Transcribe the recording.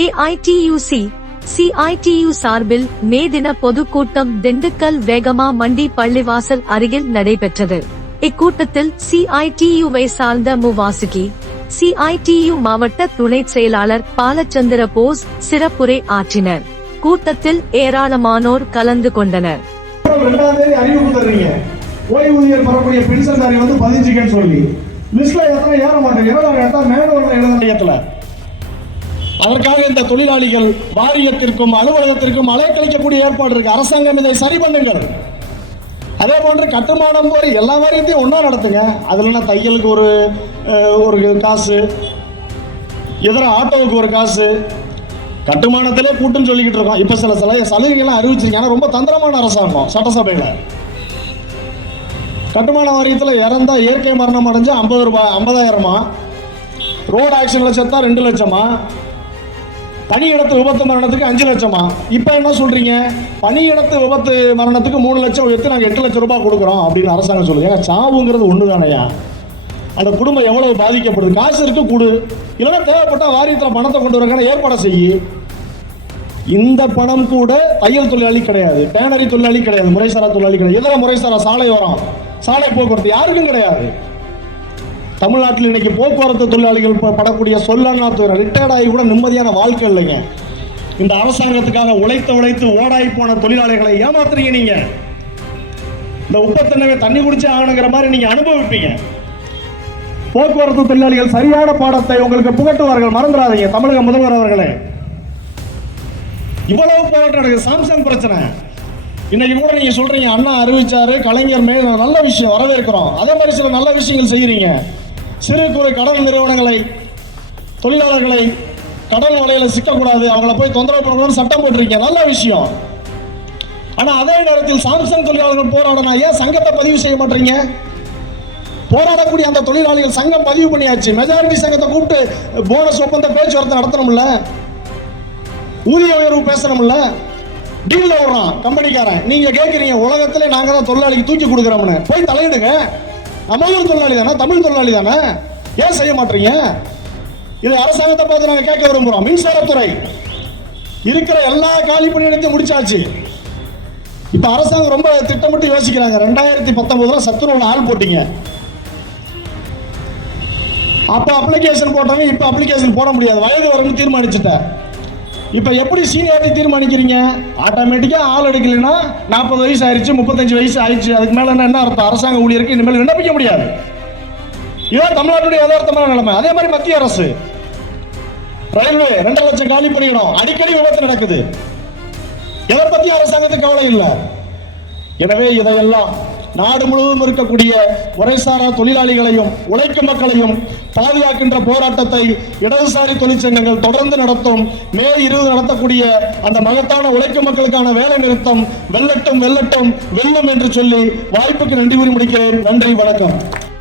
AITUC CITU சார்பில் மே தின பொதுக்கூட்டம் திண்டுக்கல் வேகமா மண்டி பள்ளிவாசல் அருகில் நடைபெற்றது. இக்கூட்டத்தில் சிஐடியுவை சார்ந்த முவாசுகி சிஐடியு மாவட்ட துணை செயலாளர் பாலச்சந்திர போஸ் சிறப்புரை ஆற்றினர். கூட்டத்தில் ஏராளமானோர் கலந்து கொண்டனர். ஓய்வூதியர் பெறக்கூடிய வந்து பதிஞ்சுக்கன்னு சொல்லி. லிஸ்ட்ல எத்தனை ஏற மாட்டேன் அதற்காக இந்த தொழிலாளிகள் வாரியத்திற்கும் அலுவலகத்திற்கும் அலைக்கழிக்கக்கூடிய ஏற்பாடு இருக்கு. அரசாங்கம் இதை சரி பண்ணுங்கள். அதே போன்று கட்டுமானம் போய் எல்லா வாரியத்தையும் ஒன்றா நடத்துங்க. அதுலன்னா தையலுக்கு ஒரு ஒரு காசு இதர ஆட்டோவுக்கு ஒரு காசு. கட்டுமானத்திலே கூட்டுன்னு சொல்லிக்கிட்டு இருக்கோம். இப்போ சில சில சலுகைகள்லாம் அறிவிச்சிருக்கீங்க ரொம்ப தந்திரமான அரசாங்கம் சட்டசபையில். கட்டுமான வாரியத்தில் இறந்தா இயற்கை மரணம் அடைஞ்சு ஐம்பது ரூபாய் ஐம்பதாயிரமா? ரோடு ஆக்சிடென்ட்ல செத்தா ரெண்டு லட்சமா? பணியிடத்து விபத்து மரணத்துக்கு அஞ்சு லட்சமா? இப்போ என்ன சொல்றீங்க? பணியிடத்து விபத்து மரணத்துக்கு மூணு லட்சம் உயர்த்தி நாங்கள் எட்டு லட்சம் ரூபாய் கொடுக்குறோம் அப்படின்னு அரசாங்கம் சொல்லுது. ஏங்க சாவுங்கிறது ஒன்று தானையா அந்த குடும்பம் எவ்வளவு பாதிக்கப்படுது? காசு இருக்கு கூடு. இல்லைன்னா தேவைப்பட்ட வாரியத்தில் பணத்தை கொண்டு வரக்கான ஏற்பாடை செய்யி இந்த பணம் கூட தையல் தொழிலாளி கிடையாது டேனரி தொழிலாளி கிடையாது முறைசாரா தொழிலாளி கிடையாது. இதர முறைசாரா? வரும் சாலை போக்குவரத்து யாருக்கும் கிடையாது. தமிழ்நாட்டில் இன்றைக்கி போக்குவரத்து தொழிலாளிகள் படக்கூடிய சொல்லன்னா துறை ரிட்டையர்ட் ஆகி கூட நிம்மதியான வாழ்க்கை இல்லைங்க. இந்த அரசாங்கத்துக்காக உழைத்து உழைத்து ஓடாய் போன தொழிலாளிகளை ஏமாத்துறீங்க நீங்க. இந்த உப்பத்தண்ணவே தண்ணி குடிச்சு ஆகணுங்கிற மாதிரி நீங்க அனுபவிப்பீங்க. போக்குவரத்து தொழிலாளிகள் சரியான பாடத்தை உங்களுக்கு புகட்டுவார்கள் மறந்துடாதீங்க. தமிழக முதல்வர் அவர்களே. இவ்வளவு போராட்டம் நடக்குது. சாம்சங் பிரச்சனை. இன்னைக்கு கூட நீங்க சொல்றீங்க அண்ணா அறிவிச்சாரு கலைஞர் மேல் நல்ல விஷயம் வரவேற்கிறோம். அதே மாதிரி சில நல்ல விஷயங்கள் செய்யறீங்க சிறு குறு கடன் நிறுவனங்களை தொழிலாளர்களை கடன் வலையில சிக்கக்கூடாது. அவங்கள போய் தொந்தரவு பண்ணணும்னு சட்டம் போட்டிருக்கீங்க. நல்ல விஷயம். ஆனா அதே நேரத்தில் சாம்சங் தொழிலாளர்கள் போராடனா ஏன் சங்கத்தை பதிவு செய்ய மாட்டீங்க போராடக்கூடிய அந்த தொழிலாளிகள் சங்கம் பதிவு பண்ணியாச்சு. மெஜாரிட்டி சங்கத்தை கூப்பிட்டு போனஸ் ஒப்பந்த பேச்சுவார்த்தை நடத்தணும்ல? ஊதிய உயர்வு பேசணும்ல? டீல்ல ஓடுறான் கம்பெனிக்காரன் நீங்க கேட்குறீங்க உலகத்துல நாங்க தான் தொழிலாளிக்கு தூக்கி கொடுக்குறோம்னு. போய் தலையிடுங்க. நம்ம தொழிலாளி தானே? தமிழ் தொழிலாளி தானே? ஏன் செய்ய மாட்டீங்க? இது அரசாங்கத்தை பார்த்து நாங்கள் கேட்க விரும்புகிறோம் மின்சாரத்துறை. இருக்கிற எல்லா காலி பணியிடத்தையும் முடிச்சாச்சு. இப்போ அரசாங்கம் ரொம்ப திட்டமிட்டு யோசிக்கிறாங்க. ரெண்டாயிரத்தி பத்தொன்பதுல சத்துருவில் ஆள் போட்டீங்க. அப்போ அப்ளிகேஷன் போட்டவங்க இப்போ அப்ளிகேஷன் போட முடியாது. வயது வரும்னு தீர்மானிச்சுட்டேன் இப்ப எப்படி சீனியாரிட்டி தீர்மானிக்கிறீங்க? ஆட்டோமேட்டிக்கா ஆள் எடுக்கலைன்னா நாற்பது வயசு ஆயிடுச்சு முப்பத்தஞ்சு வயசு ஆயிடுச்சு. அதுக்கு மேல என்ன அர்த்தம்? அரசாங்க ஊழியருக்கு இனிமேல் விண்ணப்பிக்க முடியாது. இதுதான் தமிழ்நாட்டுடைய யதார்த்தமான நிலைமை. அதே மாதிரி மத்திய அரசு. ரயில்வே ரெண்டு லட்சம் காலி பண்ணிடும் அடிக்கடி விபத்து நடக்குது. எதை பத்தி அரசாங்கத்துக்கு கவலை இல்லை. எனவே இதையெல்லாம் நாடு முழுவதும் இருக்கக்கூடிய முறைசாரா தொழிலாளிகளையும் உழைக்கும் மக்களையும் பாதுகாக்கின்ற போராட்டத்தை இடதுசாரி தொழிற்சங்கங்கள் தொடர்ந்து நடத்தும் மே இருபது நடத்தக்கூடிய அந்த மகத்தான உழைக்கும் மக்களுக்கான வேலை நிறுத்தம் வெல்லட்டும் வெல்லட்டும் வெல்லும் என்று சொல்லி வாய்ப்புக்கு நன்றி கூறி முடிக்கிறேன். நன்றி வணக்கம்.